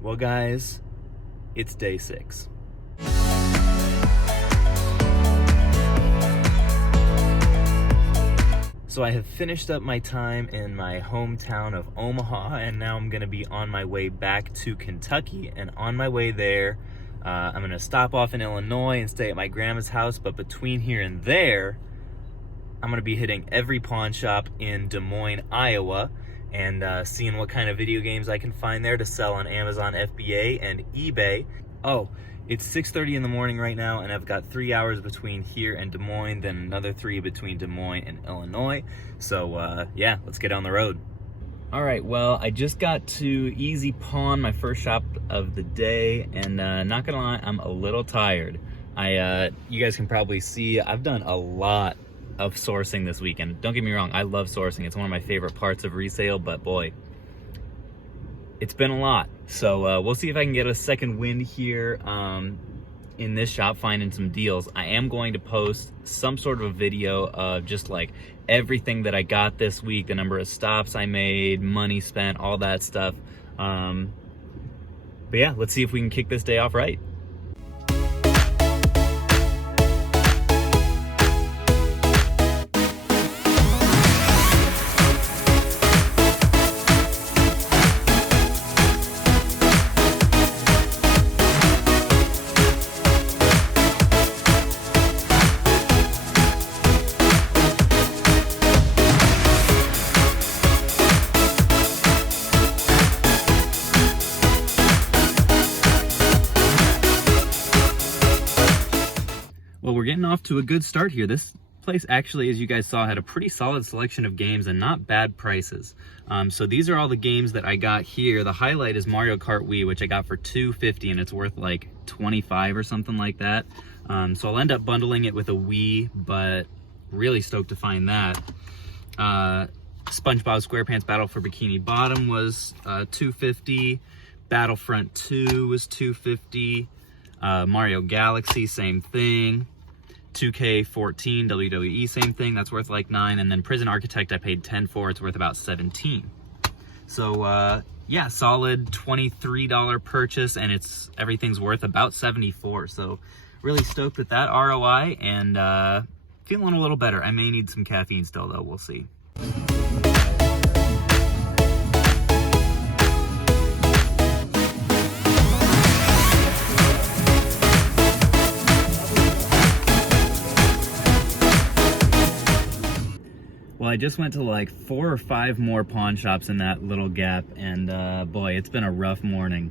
Well, guys, it's day 6. So I have finished up my time in my hometown of Omaha, and now I'm going to be on my way back to Kentucky. And on my way there, I'm going to stop off in Illinois and stay at my grandma's house. But between here and there, I'm going to be hitting every pawn shop in Des Moines, Iowa, and seeing what kind of video games I can find there to sell on Amazon FBA and eBay. Oh, it's 6:30 in the morning right now, and I've got 3 hours between here and Des Moines, then another 3 between Des Moines and Illinois. So yeah, let's get on the road. All right, well, I just got to Easy Pawn, my first shop of the day, and not gonna lie, I'm a little tired. You guys can probably see I've done a lot of sourcing this weekend. Don't get me wrong, I love sourcing. It's one of my favorite parts of resale, but boy, it's been a lot. So we'll see if I can get a second wind here in this shop, finding some deals. I am going to post some sort of a video of just like everything that I got this week, the number of stops I made, money spent, all that stuff. But yeah, let's see if we can kick this day off right. Well, we're getting off to a good start here. This place actually, as you guys saw, had a pretty solid selection of games and not bad prices. So these are all the games that I got here. The highlight is Mario Kart Wii, which I got for $2.50, and it's worth like $25 or something like that. So I'll end up bundling it with a Wii, but really stoked to find that. SpongeBob SquarePants Battle for Bikini Bottom was $2.50. Battlefront 2 was $2.50. Mario Galaxy, same thing. 2K14 WWE, same thing, that's worth like $9. And then Prison Architect I paid $10 for, it's worth about $17. So yeah, solid $23 purchase, and everything's worth about $74. So really stoked with that ROI, and feeling a little better. I may need some caffeine still though, we'll see. Well, I just went to like 4 or 5 more pawn shops in that little gap, and boy, it's been a rough morning.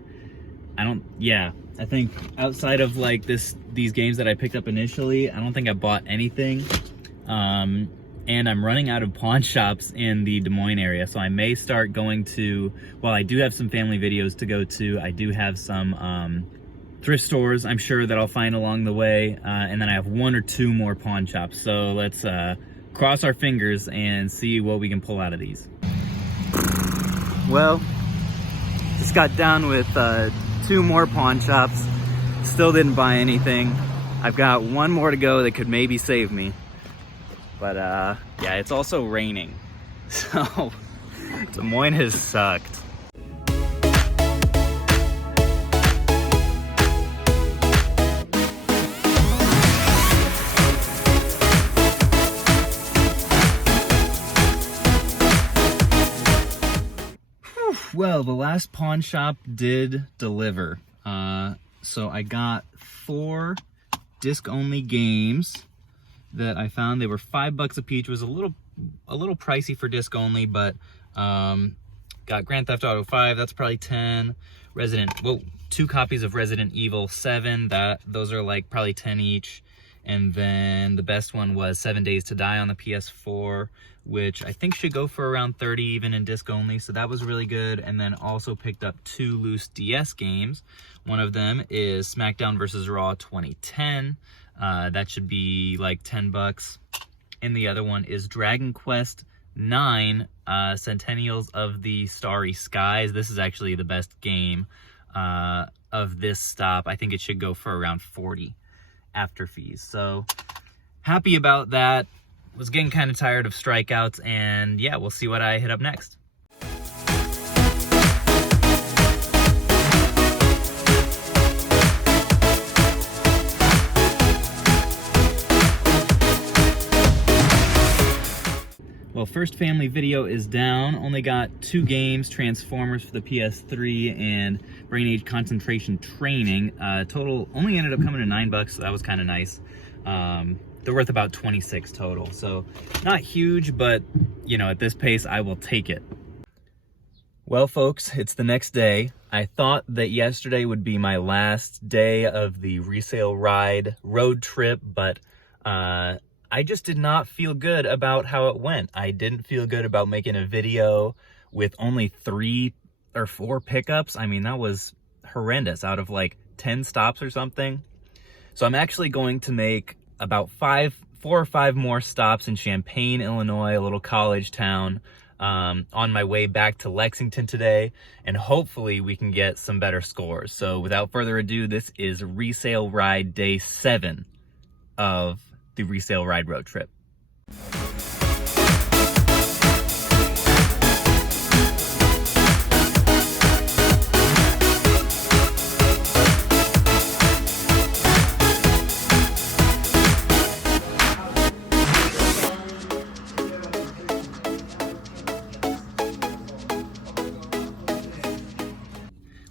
I think outside of like these games that I picked up initially, I don't think I bought anything. And I'm running out of pawn shops in the Des Moines area, so I may start going to, well, I do have some family videos to go to. I do have some thrift stores, I'm sure, that I'll find along the way. And then I have 1 or 2 more pawn shops. So let's cross our fingers and see what we can pull out of these. Well, just got done with 2 more pawn shops. Still didn't buy anything. I've got 1 more to go that could maybe save me. But yeah, it's also raining. So Des Moines has sucked. Well, the last pawn shop did deliver. So I got 4 disc-only games that I found. They were $5 a piece. It was a little pricey for disc-only, but got Grand Theft Auto 5. That's probably 10. 2 copies of Resident Evil 7. Those are like probably 10 each. And then the best one was 7 Days to Die on the PS4, which I think should go for around 30 even in disc only. So that was really good. And then also picked up 2 loose DS games. One of them is SmackDown vs. Raw 2010. That should be like $10. And the other one is Dragon Quest 9 Centennials of the Starry Skies. This is actually the best game of this stop. I think it should go for around 40 after fees. So happy about that. Was getting kind of tired of strikeouts, and yeah, we'll see what I hit up next. first family video is down. Only got 2 games, Transformers for the PS3 and Brain Age Concentration Training. Total only ended up coming to $9, so that was kind of nice. They're worth about 26 total, so not huge, but you know, at this pace, I will take it. Well, folks, it's the next day. I thought that yesterday would be my last day of the Resale ride road trip, but I just did not feel good about how it went. I didn't feel good about making a video with only 3 or 4 pickups. I mean, that was horrendous out of like 10 stops or something. So I'm actually going to make about 4 or 5 more stops in Champaign, Illinois, a little college town, on my way back to Lexington today, and hopefully we can get some better scores. So without further ado, this is Resale Ride Day 7 of the Resale Ride road trip.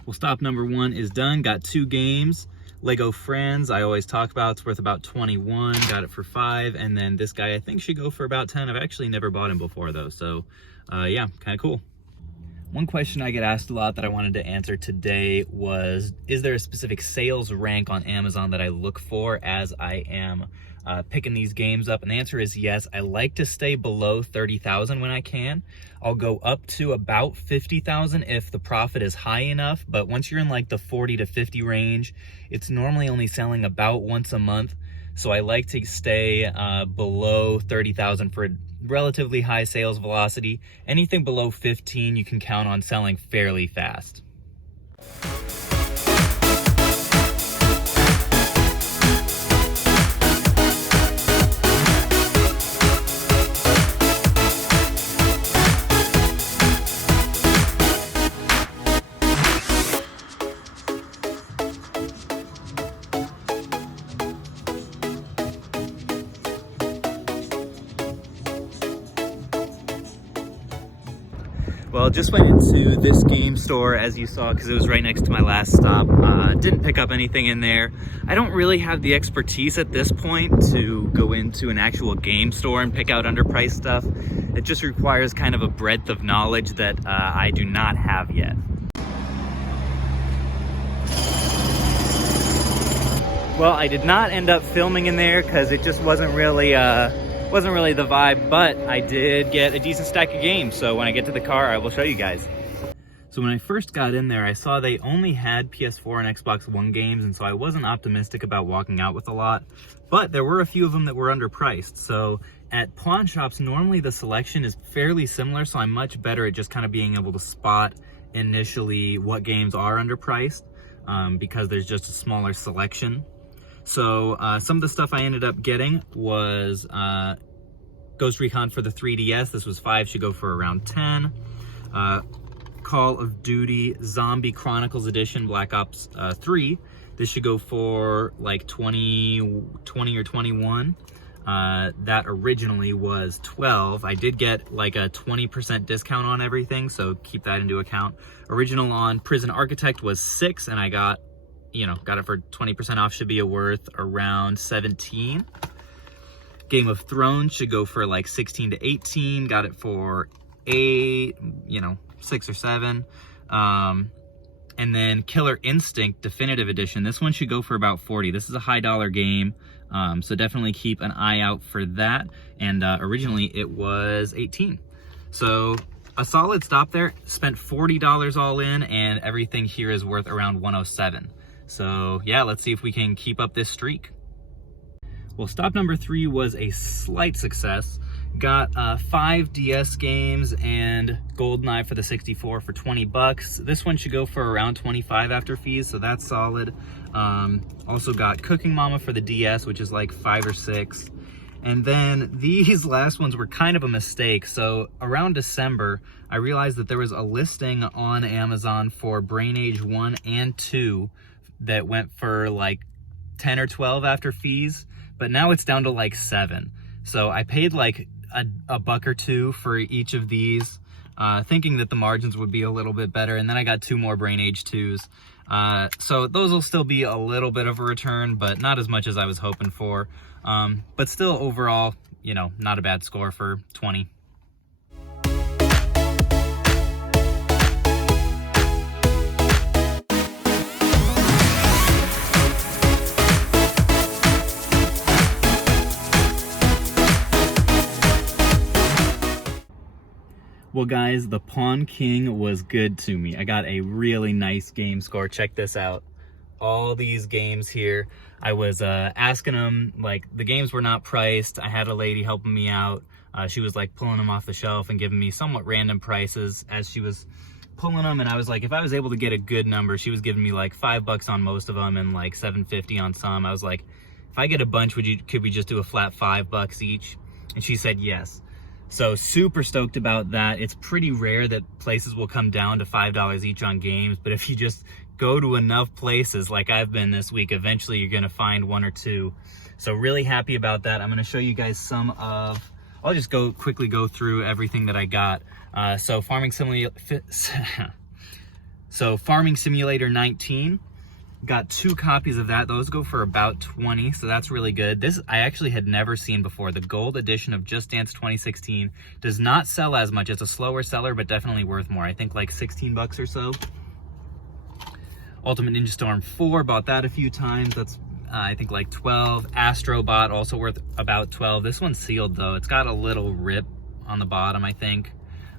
Well, stop number 1 is done. Got 2 games. Lego Friends, I always talk about, it's worth about 21, got it for 5, and then this guy I think should go for about 10. I've actually never bought him before though, so yeah, kind of cool. One question I get asked a lot that I wanted to answer today was, is there a specific sales rank on Amazon that I look for as I am picking these games up? And the answer is yes. I like to stay below 30,000 when I can. I'll go up to about 50,000 if the profit is high enough, but once you're in like the 40 to 50 range, it's normally only selling about once a month. So I like to stay below 30,000 for a relatively high sales velocity. Anything below 15 you can count on selling fairly fast. Well, just went into this game store, as you saw, because it was right next to my last stop. Didn't pick up anything in there. I don't really have the expertise at this point to go into an actual game store and pick out underpriced stuff. It just requires kind of a breadth of knowledge that I do not have yet. Well, I did not end up filming in there because it just wasn't really the vibe, but I did get a decent stack of games, so when I get to the car I will show you guys. So when I first got in there, I saw they only had PS4 and Xbox One games, and so I wasn't optimistic about walking out with a lot, but there were a few of them that were underpriced. So at pawn shops, normally the selection is fairly similar, so I'm much better at just kind of being able to spot initially what games are underpriced, because there's just a smaller selection. So some of the stuff I ended up getting was Ghost Recon for the 3DS. This was 5, should go for around 10. Call of Duty Zombie Chronicles Edition Black Ops 3. This should go for like 20 or 21. That originally was 12. I did get like a 20% discount on everything, so keep that into account. Original on Prison Architect was 6, and I got it for 20% off, should be worth around 17. Game of Thrones should go for like 16 to 18, got it for 8, 6 or 7. And then Killer Instinct Definitive Edition, this one should go for about 40. This is a high dollar game, so definitely keep an eye out for that. And originally it was 18. So a solid stop there. Spent $40 all in, and everything here is worth around 107. So yeah, let's see if we can keep up this streak. Well, stop number 3 was a slight success. Got 5 DS games and GoldenEye for the 64 for 20 bucks. This one should go for around 25 after fees, so that's solid. Also got Cooking Mama for the DS, which is like 5 or 6. And then these last ones were kind of a mistake. So around December, I realized that there was a listing on Amazon for Brain Age 1 and 2 that went for like 10 or 12 after fees, but now it's down to like 7. So I paid like a buck or two for each of these, thinking that the margins would be a little bit better. And then I got 2 more Brain Age 2s. So those will still be a little bit of a return, but not as much as I was hoping for. But still overall, you know, not a bad score for 20. Well guys, the Pawn King was good to me. I got a really nice game score. Check this out. All these games here. I was asking them, like, the games were not priced. I had a lady helping me out. She was like pulling them off the shelf and giving me somewhat random prices as she was pulling them. And I was like, if I was able to get a good number, she was giving me like $5 on most of them and like $7.50 on some. I was like, if I get a bunch, could we just do a flat $5 each? And she said yes. So super stoked about that. It's pretty rare that places will come down to $5 each on games, but if you just go to enough places like I've been this week, eventually you're gonna find 1 or 2. So really happy about that. I'm gonna show you guys some of, I'll just quickly go through everything that I got. So Farming Simulator 19. Got 2 copies of that. Those go for about 20, so that's really good. This I actually had never seen before. The gold edition of Just Dance 2016 does not sell as much. It's a slower seller, but definitely worth more. I think like 16 bucks or so. Ultimate Ninja Storm 4, bought that a few times. That's I think like 12. Astrobot, also worth about 12. This one's sealed though. It's got a little rip on the bottom, I think.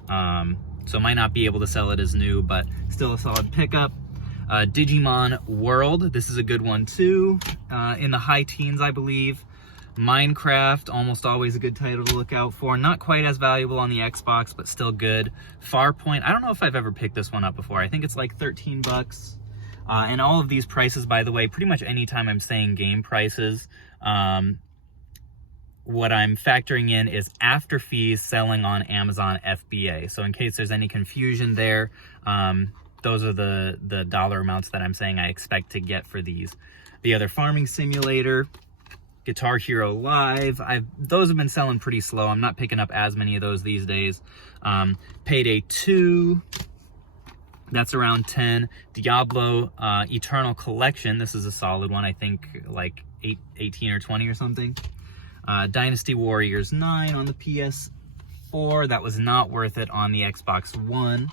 So might not be able to sell it as new, but still a solid pickup. Digimon World, this is a good one too, in the high teens, I believe. Minecraft, almost always a good title to look out for. Not quite as valuable on the Xbox, but still good. Farpoint, I don't know if I've ever picked this one up before. I think it's like 13 bucks. And all of these prices, by the way, pretty much anytime I'm saying game prices, what I'm factoring in is after fees selling on Amazon FBA. So in case there's any confusion there, those are the dollar amounts that I'm saying I expect to get for these. The other Farming Simulator, Guitar Hero Live, those have been selling pretty slow. I'm not picking up as many of those these days. Payday 2, that's around 10. Diablo Eternal Collection, this is a solid one. I think like 18 or 20 or something. Dynasty Warriors 9 on the PS4. That was not worth it on the Xbox One.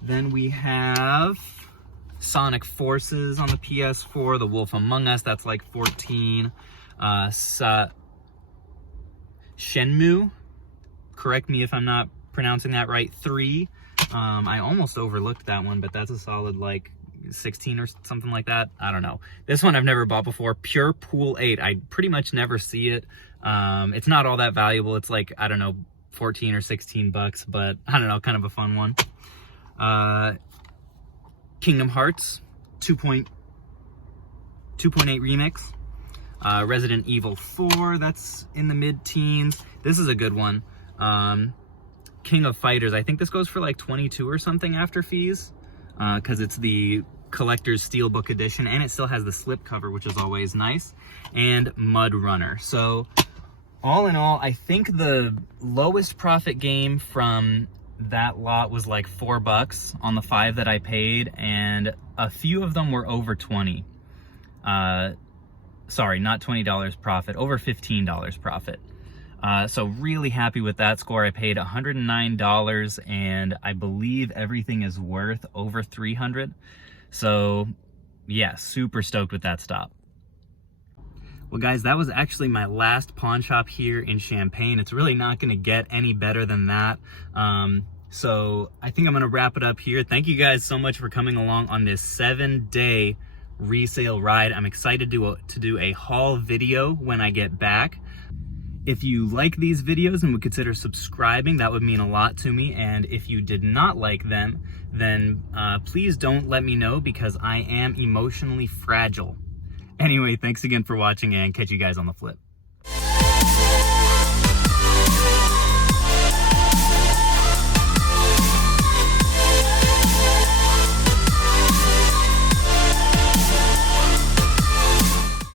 Then we have Sonic Forces on the PS4, The Wolf Among Us, that's like 14. Shenmue, correct me if I'm not pronouncing that right, 3. I almost overlooked that one, but that's a solid like 16 or something like that. I don't know. This one I've never bought before. Pure Pool 8. I pretty much never see it. It's not all that valuable. It's like, I don't know, 14 or 16 bucks, but I don't know, kind of a fun one. Kingdom Hearts 2.8 remix. Resident Evil 4, that's in the mid-teens. This is a good one. King of Fighters, I think this goes for like 22 or something after fees, because it's the collector's steelbook edition, and it still has the slip cover, which is always nice. And Mud Runner. So all in all, I think the lowest profit game from that lot was like $4 on the 5 that I paid, and a few of them were over 20. Sorry, not $20 profit, over $15 profit. So really happy with that score. I paid $109, and I believe everything is worth over $300. So yeah, super stoked with that stop. Well guys, that was actually my last pawn shop here in Champaign. It's really not gonna get any better than that. So I think I'm gonna wrap it up here. Thank you guys so much for coming along on this 7-day resale ride. I'm excited to do a haul video when I get back. If you like these videos and would consider subscribing, that would mean a lot to me. And if you did not like them, then please don't let me know, because I am emotionally fragile. Anyway, thanks again for watching, and catch you guys on the flip.